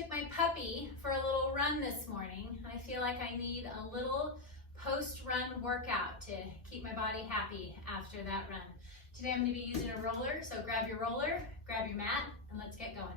took my puppy for a little run this morning. I feel like I need a little post-run workout to keep my body happy after that run. Today I'm going to be using a roller, so grab your roller, grab your mat, and let's get going.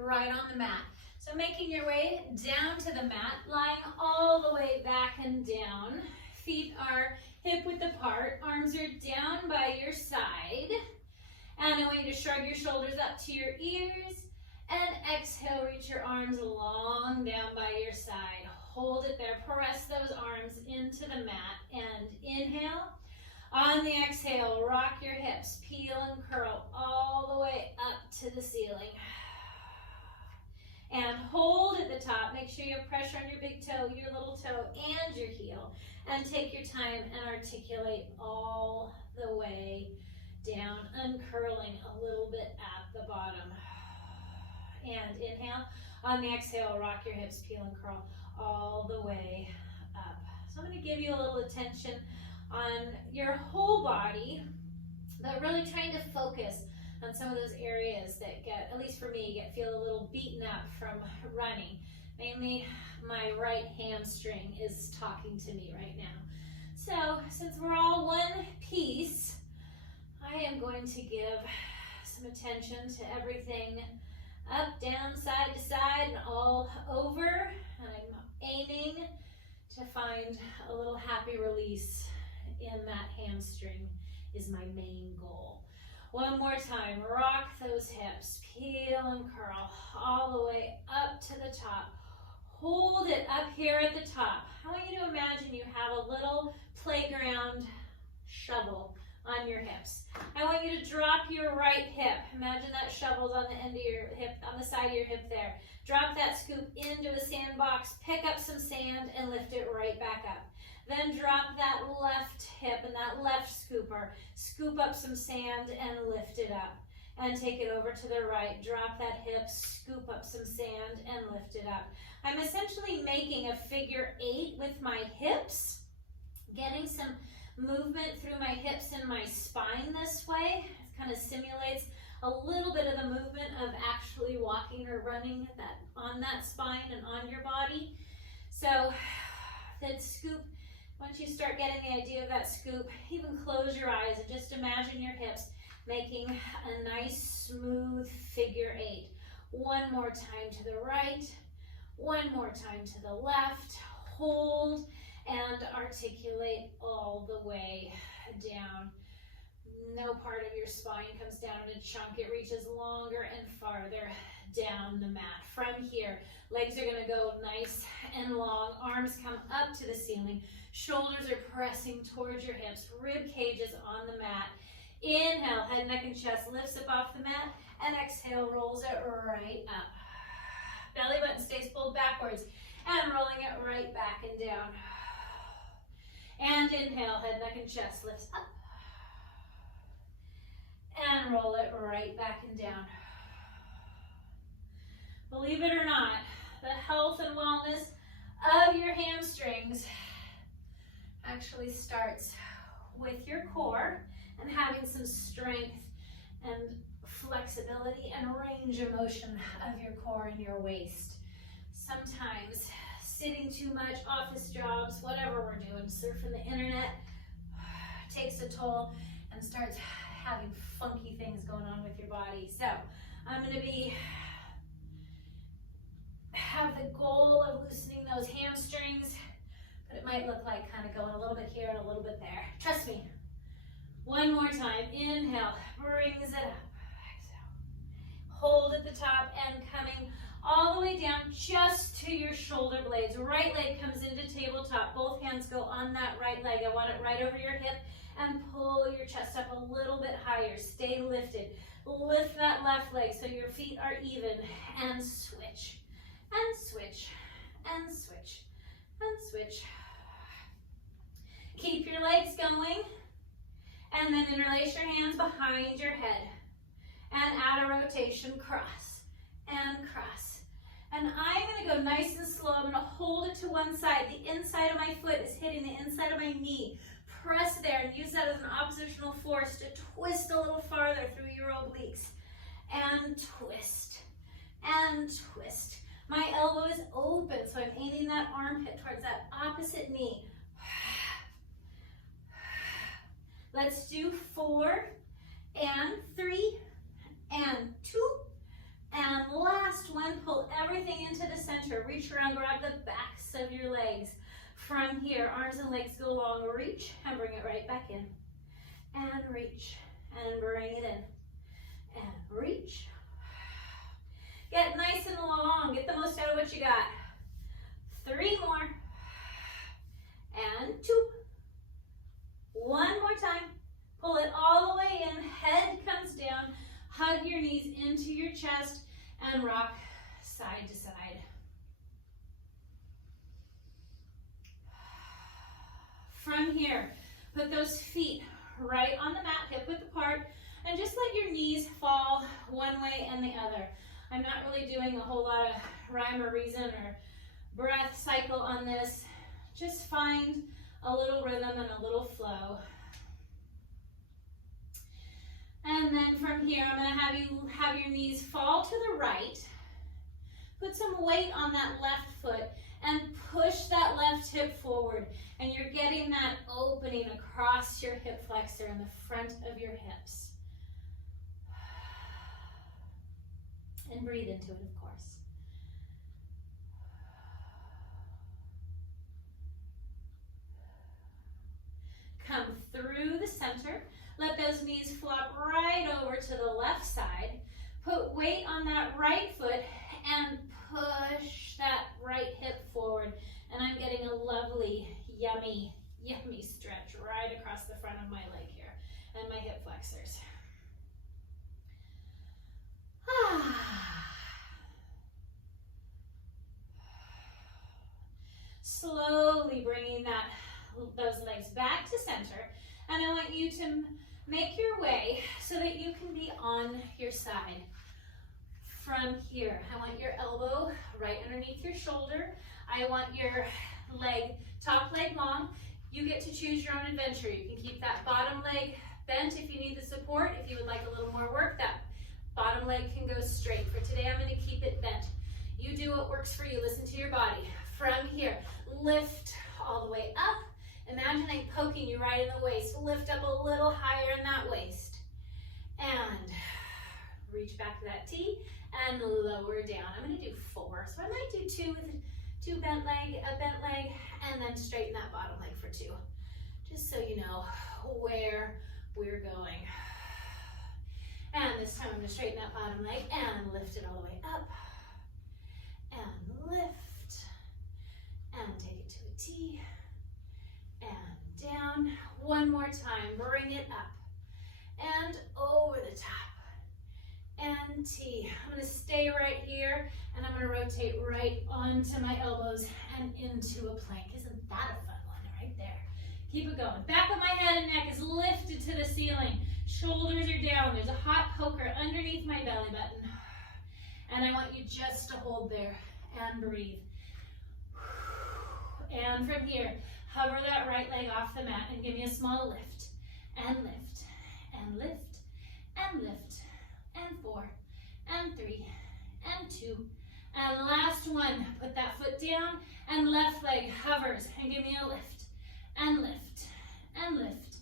Right on the mat. So making your way down to the mat, lying all the way back and down. Feet are hip width apart, arms are down by your side. And I want you to shrug your shoulders up to your ears and exhale, reach your arms long down by your side. Hold it there, press those arms into the mat and inhale. On the exhale, rock your hips, peel and curl all the way up to the ceiling. And hold at the top. Make sure you have pressure on your big toe, your little toe, and your heel. And take your time and articulate all the way down, uncurling a little bit at the bottom. And inhale. On the exhale, rock your hips, peel and curl all the way up. So I'm going to give you a little attention on your whole body, but really trying to focus on some of those areas that get, at least for me, feel a little beaten up from running. Mainly my right hamstring is talking to me right now. So since we're all one piece, I am going to give some attention to everything up, down, side to side, and all over. And I'm aiming to find a little happy release in that hamstring is my main goal. One more time, rock those hips, peel and curl all the way up to the top. Hold it up here at the top. I want you to imagine you have a little playground shovel on your hips. I want you to drop your right hip. Imagine that shovel's on the end of your hip, on the side of your hip there. Drop that scoop into a sandbox, pick up some sand, and lift it right back up. Then drop that left hip and that left scooper. Scoop up some sand and lift it up. And take it over to the right. Drop that hip, scoop up some sand and lift it up. I'm essentially making a figure 8 with my hips, getting some movement through my hips and my spine this way. It kind of simulates a little bit of the movement of actually walking or running on that spine and on your body. So that scoop, once you start getting the idea of that scoop, even close your eyes and just imagine your hips making a nice smooth figure 8. One more time to the right, one more time to the left. Hold and articulate all the way down. No part of your spine comes down in a chunk. It reaches longer and farther down the mat. From here, legs are going to go nice and long. Arms come up to the ceiling. Shoulders are pressing towards your hips. Rib cage is on the mat. Inhale, head, neck, and chest lifts up off the mat. And exhale, rolls it right up. Belly button stays pulled backwards. And rolling it right back and down. And inhale, head, neck, and chest lifts up. And roll it right back and down. Believe it or not, the health and wellness of your hamstrings actually starts with your core and having some strength and flexibility and range of motion of your core and your waist. Sometimes sitting too much, office jobs, whatever we're doing, surfing the internet, takes a toll and starts having funky things going on with your body. So I'm going to have the goal of loosening those hamstrings, but it might look like kind of going a little bit here and a little bit there. Trust me. One more time. Inhale, brings it up. Exhale. Hold at the top and coming all the way down just to your shoulder blades. Right leg comes into tabletop. Both hands go on that right leg. I want it right over your hip and pull your chest up a little bit higher. Stay lifted. Lift that left leg so your feet are even and switch. And switch, and switch, and switch. Keep your legs going, and then interlace your hands behind your head, and add a rotation, cross, and cross. And I'm gonna go nice and slow. I'm gonna hold it to one side. The inside of my foot is hitting the inside of my knee. Press there and use that as an oppositional force to twist a little farther through your obliques. And twist, and twist. My elbow is open, so I'm aiming that armpit towards that opposite knee. Let's do 4, and 3, and 2, and last one. Pull everything into the center. Reach around, grab the backs of your legs. From here, arms and legs go long. Reach and bring it right back in. And reach and bring it in. And reach. Get nice and long. Get the most out of what you got. 3 more. And 2. 1 more time. Pull it all the way in. Head comes down. Hug your knees into your chest and rock side to side. From here, put those feet right on the mat, hip width apart, and just let your knees fall one way and the other. I'm not really doing a whole lot of rhyme or reason or breath cycle on this. Just find a little rhythm and a little flow. And then from here, I'm going to have you have your knees fall to the right. Put some weight on that left foot and push that left hip forward. And you're getting that opening across your hip flexor in the front of your hips. And breathe into it, of course. Come through the center. Let those knees flop right over to the left side. Put weight on that right foot and push that right hip forward. And I'm getting a lovely, yummy, yummy stretch right across the front of my leg here and my hip flexors. Slowly bringing those legs back to center, and I want you to make your way so that you can be on your side. From here, I want your elbow right underneath your shoulder. I want your leg, top leg long. You get to choose your own adventure. You can keep that bottom leg bent if you need the support. If you would like a little more work, that bottom leg can go straight. For today, I'm going to keep it bent. You do what works for you. Listen to your body. From here, lift all the way up. Imagine I'm poking you right in the waist. Lift up a little higher in that waist. And reach back to that T and lower down. I'm going to do 4. So I might do 2 with a bent leg, and then straighten that bottom leg for 2. Just so you know where we're going. And this time I'm going to straighten that bottom leg and lift it all the way up. And lift. And take it to a T. And down. One more time. Bring it up. And over the top. And T. I'm going to stay right here, and I'm going to rotate right onto my elbows and into a plank. Isn't that a fun one right there? Keep it going. Back of my head and neck is lifted to the ceiling. Shoulders are down. There's a hot poker underneath my belly button. And I want you just to hold there and breathe. And from here, hover that right leg off the mat and give me a small lift. And lift. And lift. And lift. And 4. And 3. And 2. And last one. Put that foot down and left leg hovers and give me a lift. And lift. And lift.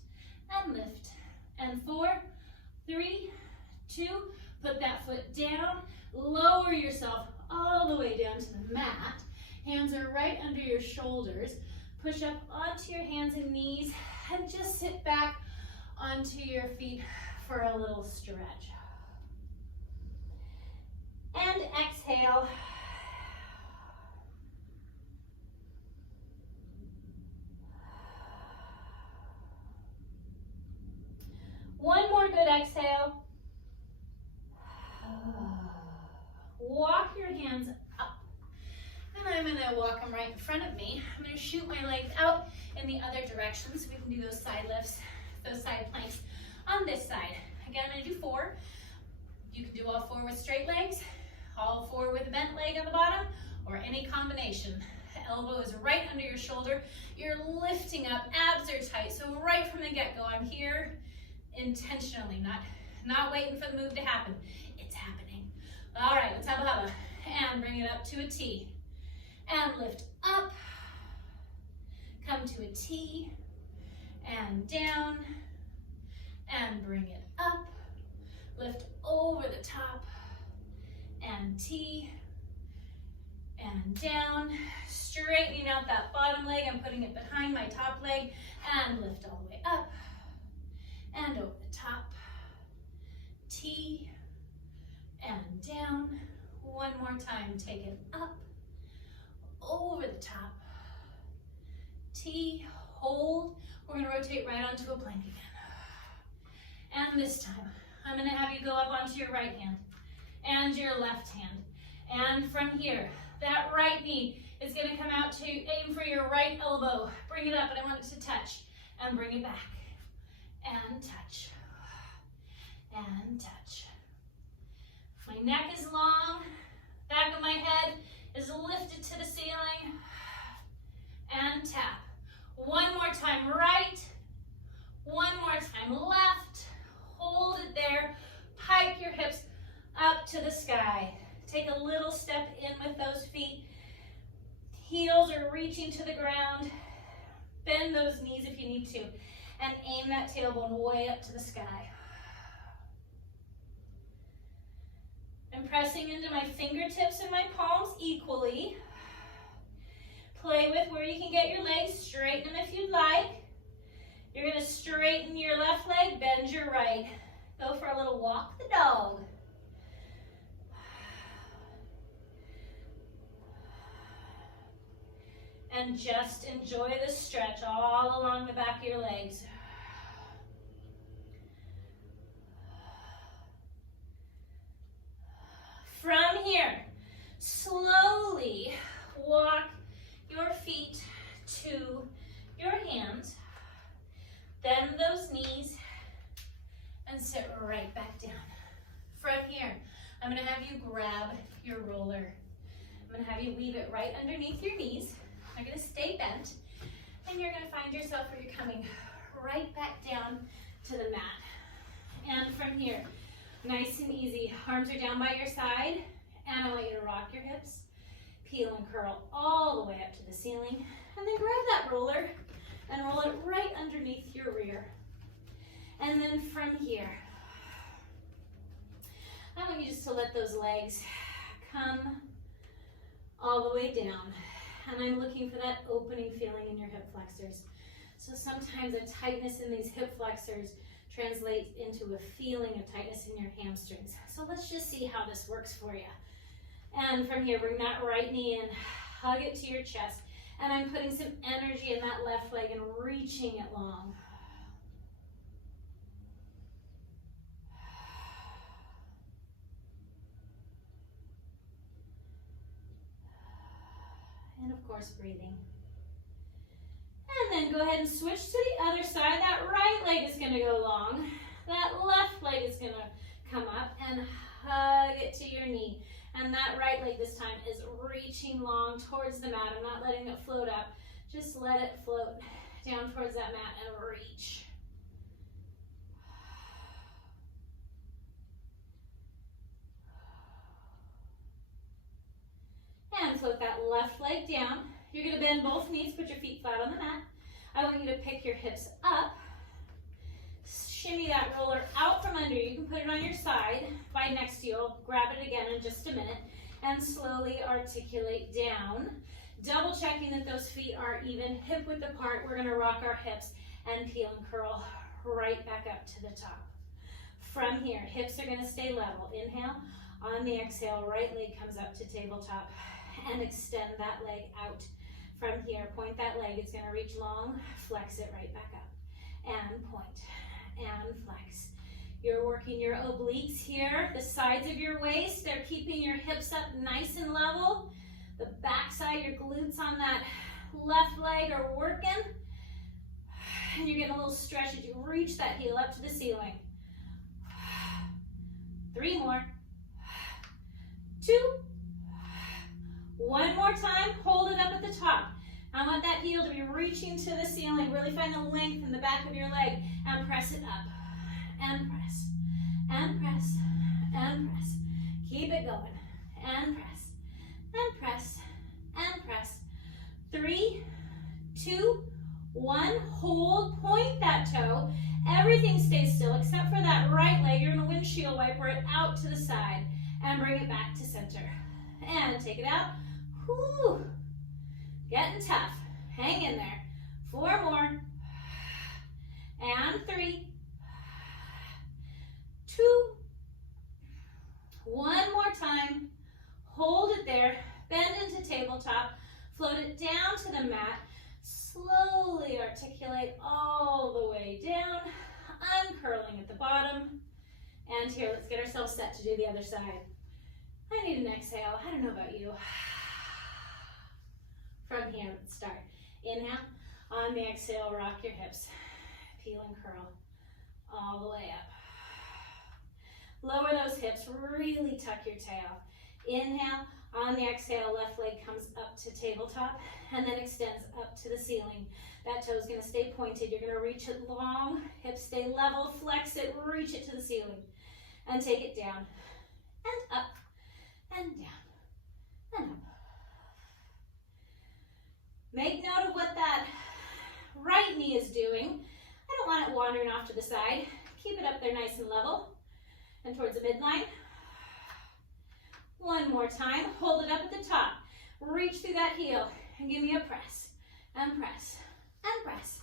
And lift. And 4, 3, 2, put that foot down, lower yourself all the way down to the mat. Hands are right under your shoulders. Push up onto your hands and knees and just sit back onto your feet for a little stretch. And exhale. One more good exhale. Walk your hands up. And I'm going to walk them right in front of me. I'm going to shoot my legs out in the other direction, so we can do those side lifts, those side planks on this side. Again, I'm gonna do 4. You can do all 4 with straight legs, all 4 with a bent leg on the bottom, or any combination. The elbow is right under your shoulder. You're lifting up, abs are tight. So right from the get-go, I'm here intentionally, not waiting for the move to happen. It's happening. All right, let's have a hubba. And bring it up to a T. And lift up. Come to a T. And down. And bring it up. Lift over the top. And T. And down. Straightening out that bottom leg. I'm putting it behind my top leg. And lift all the way up. And over the top. T. And down. One more time. Take it up. Over the top. T. Hold. We're going to rotate right onto a plank again. And this time, I'm going to have you go up onto your right hand and your left hand. And from here, that right knee is going to come out to aim for your right elbow. Bring it up, and I want it to touch. And bring it back. And touch. And touch. My neck is long. Back of my head is lifted to the ceiling. And tap. One more time right. One more time left. Hold it there. Pike your hips up to the sky. Take a little step in with those feet. Heels are reaching to the ground. Bend those knees if you need to. And aim that tailbone way up to the sky. I'm pressing into my fingertips and my palms equally. Play with where you can get your legs. Straighten them if you'd like. You're going to straighten your left leg, bend your right. Go for a little walk the dog. And just enjoy the stretch all along the back of your legs. From here, slowly walk your feet to your hands. Bend those knees and sit right back down. From here, I'm going to have you grab your roller. I'm going to have you leave it right underneath your knees. I'm going to stay bent, and you're going to find yourself where you're coming right back down to the mat. And from here, nice and easy. Arms are down by your side, and I want you to rock your hips, peel and curl all the way up to the ceiling, and then grab that roller and roll it right underneath your rear. And then from here, I want you just to let those legs come all the way down. And I'm looking for that opening feeling in your hip flexors. So sometimes a tightness in these hip flexors translates into a feeling of tightness in your hamstrings. So let's just see how this works for you. And from here, bring that right knee in, hug it to your chest. And I'm putting some energy in that left leg and reaching it long. And of course, breathing. And then go ahead and switch to the other side. That right leg is going to go long. That left leg is going to come up and hug it to your knee. And that right leg this time is reaching long towards the mat. I'm not letting it float up. Just let it float down towards that mat and reach. And float that left leg down. You're going to bend both knees, put your feet flat on the mat. I want you to pick your hips up. Shimmy that roller out from under you. You can put it on your side, by next to you. I'll grab it again in just a minute. And slowly articulate down. Double checking that those feet are even hip width apart. We're going to rock our hips and peel and curl right back up to the top. From here, hips are going to stay level. Inhale. On the exhale, right leg comes up to tabletop. And extend that leg out. From here, point that leg. It's going to reach long. Flex it right back up. And point. And flex. You're working your obliques here, the sides of your waist. They're keeping your hips up nice and level. The back side, your glutes on that left leg are working. And you're getting a little stretch as you reach that heel up to the ceiling. 3 more. 2. 1 more time, hold it up at the top. I want that heel to be reaching to the ceiling. Really find the length in the back of your leg and press it up. And press, and press, and press. Keep it going. And press, and press, and press. 3, 2, 1. Hold, point that toe. Everything stays still except for that right leg. You're going to windshield wiper it out to the side and bring it back to center. And take it out. Whew. Getting tough. Hang in there. 4 more. And 3. 2. 1 more time. Hold it there. Bend into tabletop. Float it down to the mat. Slowly articulate all the way down. Uncurling at the bottom. And here, let's get ourselves set to do the other side. I need an exhale. I don't know about you. From here, let's start. Inhale. On the exhale, rock your hips. Peel and curl all the way up. Lower those hips. Really tuck your tail. Inhale. On the exhale, left leg comes up to tabletop and then extends up to the ceiling. That toe is going to stay pointed. You're going to reach it long. Hips stay level. Flex it. Reach it to the ceiling. And take it down and up. And down, and up. Make note of what that right knee is doing. I don't want it wandering off to the side. Keep it up there nice and level and towards the midline. 1 more time. Hold it up at the top. Reach through that heel and give me a press, and press, and press,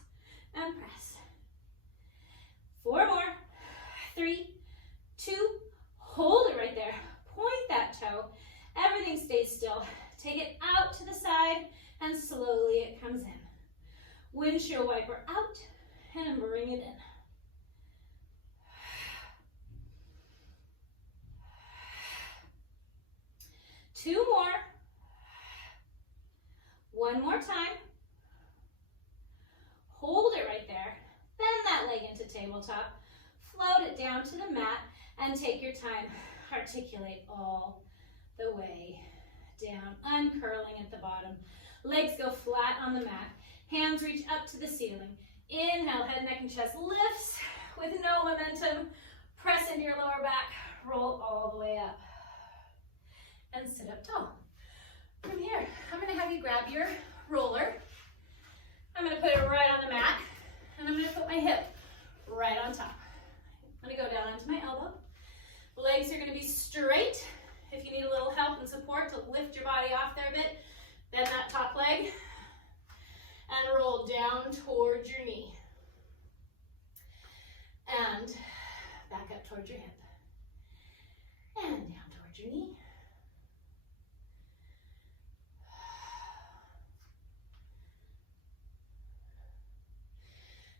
and press. 4 more. 3, 2, hold it right there. Point that toe. Everything stays still. Take it out to the side and slowly it comes in. Windshield wiper out and bring it in. Two more. 1 more time. Hold it right there. Bend that leg into tabletop. Float it down to the mat and take your time. Articulate all the way down, uncurling at the bottom. Legs go flat on the mat. Hands reach up to the ceiling. Inhale, head, neck, and chest lifts with no momentum. Press into your lower back. Roll all the way up. And sit up tall. From here, I'm going to have you grab your roller. I'm going to put it right on the mat. And I'm going to put my hip right on top. I'm going to go down onto my elbow. Legs are going to be straight. If you need a little help and support to lift your body off there a bit, bend that top leg and roll down towards your knee. And back up towards your hip. And down towards your knee.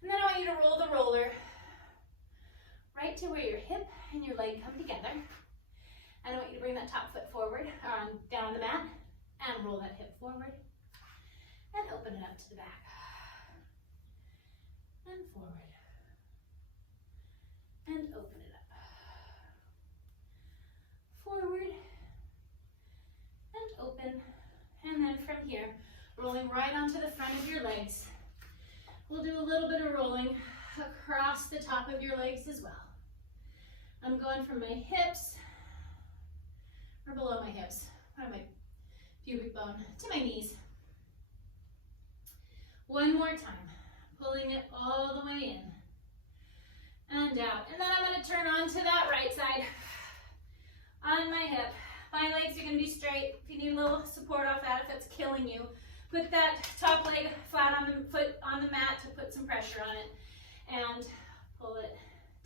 And then I want you to roll the roller right to where your hip and your leg come together. And I want you to bring that top foot forward, down on the mat, and roll that hip forward. And open it up to the back. And forward. And open it up. Forward. And open. And then from here, rolling right onto the front of your legs. We'll do a little bit of rolling across the top of your legs as well. I'm going from my hips, or below my hips, or my pubic bone, to my knees. 1 more time, pulling it all the way in and out. And then I'm going to turn onto that right side on my hip. My legs are going to be straight. If you need a little support off that, if it's killing you, put that top leg flat on the foot on the mat to put some pressure on it, and pull it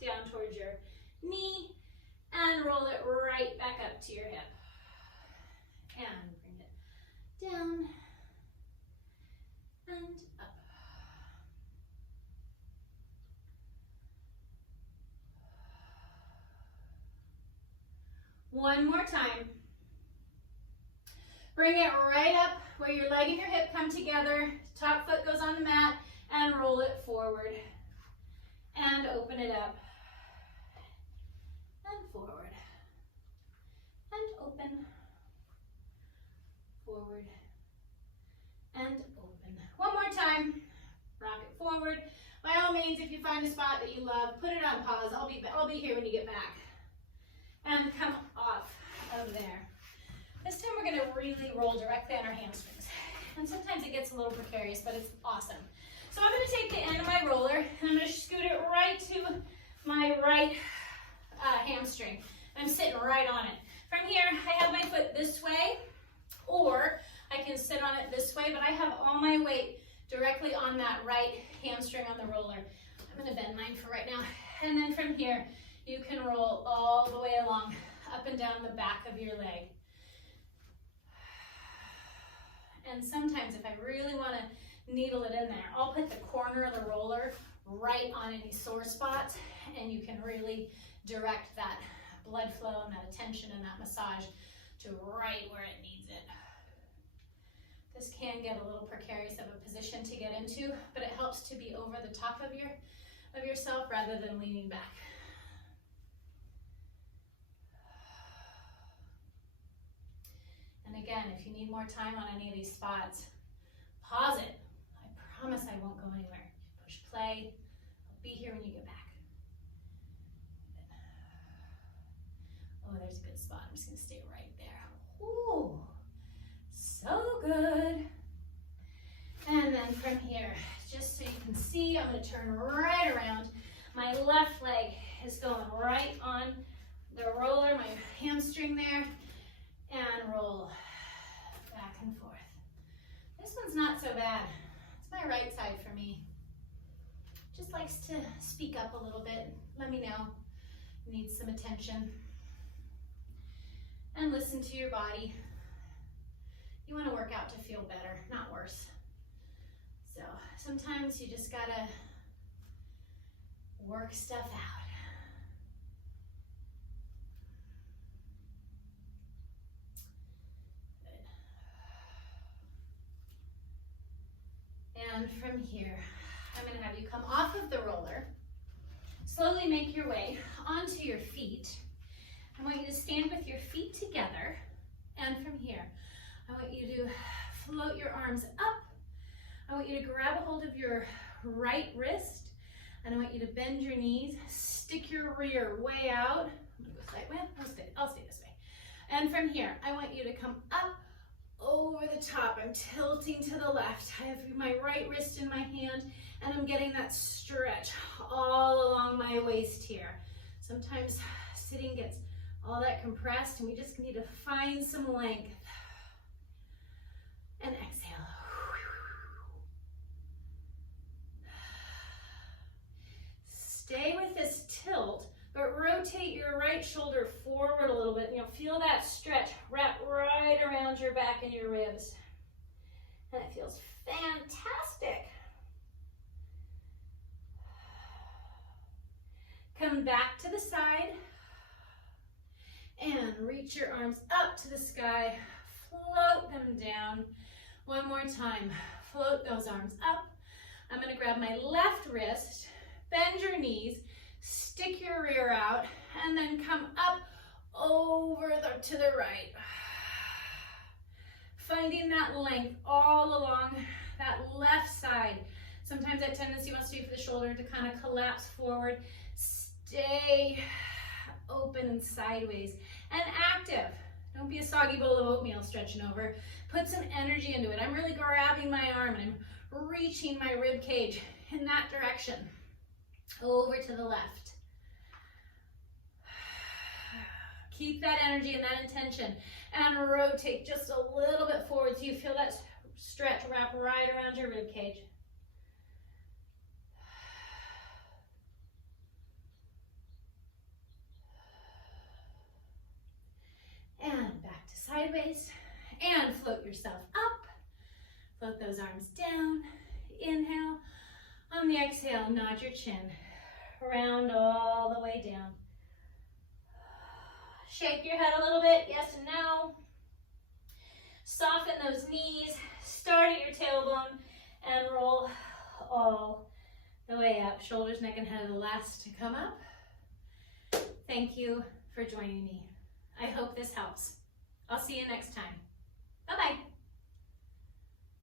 down towards your knee and roll it right back up to your hip. And bring it down and up. One more time. Bring it right up where your leg and your hip come together. Top foot goes on the mat and roll it forward open it up. And forward. And open. Forward. And open. One more time. Rock it forward. By all means, if you find a spot that you love, put it on pause. I'll be here when you get back. And come off of there. This time we're going to really roll directly on our hamstrings. And sometimes it gets a little precarious, but it's awesome. So I'm going to take the end of my roller and I'm going to scoot it right to my right hamstring. I'm sitting right on it. From here, I have my foot this way, or I can sit on it this way, but I have all my weight directly on that right hamstring on the roller. I'm going to bend mine for right now. And then from here, you can roll all the way along, up and down the back of your leg. And sometimes if I really want to needle it in there, I'll put the corner of the roller right on any sore spots, and you can really direct that blood flow and that attention and that massage to right where it needs it. This can get a little precarious of a position to get into, but it helps to be over the top of yourself rather than leaning back. And again, if you need more time on any of these spots, pause it. I promise I won't go anywhere. Push play. I'll be here when you get back. Oh, there's a good spot. I'm just going to stay right there. Ooh, so good. And then from here, just so you can see, I'm going to turn right around. My left leg is going right on the roller, my hamstring there, and roll back and forth. This one's not so bad. It's my right side for me. Just likes to speak up a little bit. Let me know. Needs some attention. And listen to your body. You want to work out to feel better, not worse. So sometimes you just gotta work stuff out. And from here, I'm going to have you come off of the roller, slowly make your way onto your feet. I want you to stand with your feet together, and from here, I want you to float your arms up. I want you to grab a hold of your right wrist, and I want you to bend your knees, stick your rear way out. I'm going to go sideways. I'll stay this way. And from here, I want you to come up over the top. I'm tilting to the left. I have my right wrist in my hand, and I'm getting that stretch all along my waist here. Sometimes sitting gets all that compressed, and we just need to find some length. And exhale. Stay with this tilt, but rotate your right shoulder forward a little bit. You'll feel that stretch wrap right around your back and your ribs. And it feels fantastic. Come back to the side and reach your arms up to the sky. Float them down. One more time. Float those arms up. I'm going to grab my left wrist, bend your knees, stick your rear out, and then come up over to the right. Finding that length all along that left side. Sometimes that tendency wants to be for the shoulder to kind of collapse forward. Stay open and sideways and active. Don't be a soggy bowl of oatmeal stretching over. Put some energy into it. I'm really grabbing my arm and I'm reaching my rib cage in that direction. Over to the left. Keep that energy and that intention. And rotate just a little bit forward so you feel that stretch wrap right around your rib cage. And back to sideways. And float yourself up. Float those arms down. Inhale. On the exhale, nod your chin. Round all the way down. Shake your head a little bit, yes and no. Soften those knees. Start at your tailbone and roll all the way up. Shoulders, neck, and head are the last to come up. Thank you for joining me. I hope this helps. I'll see you next time.